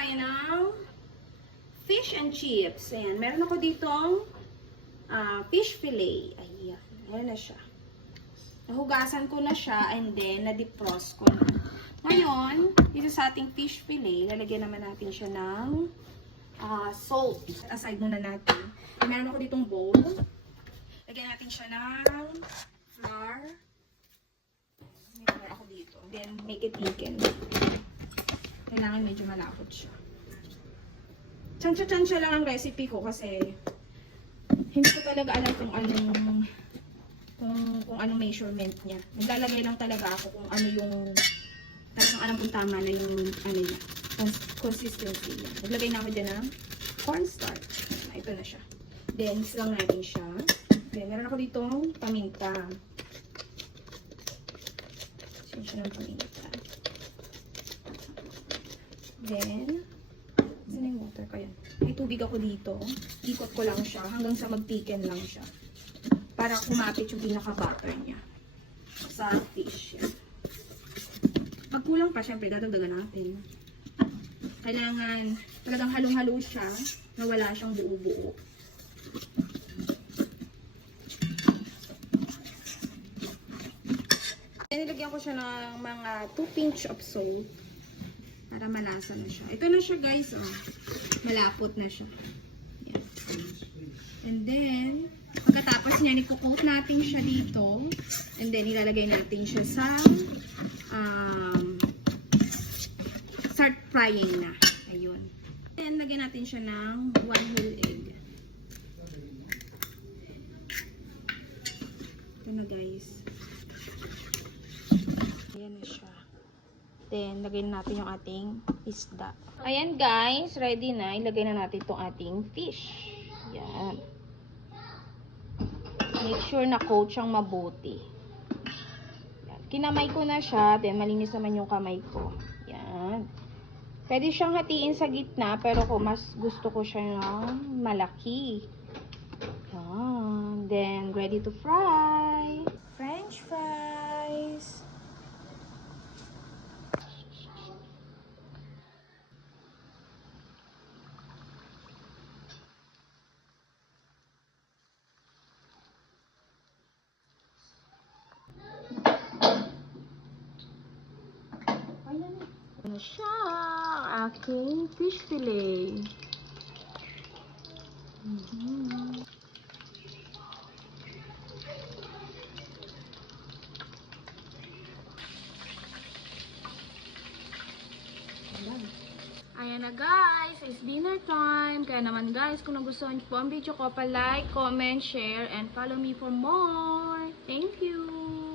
tayo ng fish and chips. Ayan, meron ako ditong fish fillet. Ayan, ayan na siya. Nahugasan ko na siya and then na-defrost ko na. Ngayon, dito sa ating fish fillet, lalagyan naman natin siya ng salt. Aside muna natin. And meron ako ditong bowl. Lagyan natin siya ng flour. May flour ako dito. Then, make it thicken. Kailangan medyo malapot siya. Tsansya-tsansya lang ang recipe ko kasi hindi ko talaga alam kung anong measurement niya. Naglalagay lang talaga ako kung ano yung talagang alam kung tama na yung consistency niya. Naglagay na ako dyan ng cornstarch. Ito na siya. Then, mix lang natin siya. Then, meron ako ditong paminta. Sin siya ng paminta. Then, saan yung water ko yan? May tubig ako dito. Ikot ko lang siya hanggang sa mag-thicken lang siya. Para kumapit yung pinaka-butter niya sa fish. Pag kulang pa, syempre, dadagdagan natin. Kailangan talagang halong-halo siya na wala siyang buo-buo. Nilagyan ko siya ng mga 2 pinch of salt para malasa na siya. Ito na siya, guys. Oh. Malapot na siya. Yan. And then, pagkatapos niya, i-coat natin siya dito. And then, ilalagay natin siya sa start frying na. Ayun. Then, lagyan natin siya ng 1 whole egg. Ito na, guys. Ayan na siya. Then, lagay natin yung ating isda. Ayan, guys. Ready na. Ilagay na natin itong ating fish. Ayan. Make sure na coat siyang mabuti. Ayan. Kinamay ko na siya. Then, malinis naman yung kamay ko. Ayan. Pwede siyang hatiin sa gitna. Pero kung mas gusto ko siya ng malaki. Ayan. Then, ready to fry. French fries. Ano siya? Aking fish fillet. Ayan na, guys, it's dinner time. Kaya naman, guys, kung nagustuhan niyo po ang video ko, pa-like, comment, share, and follow me for more. Thank you!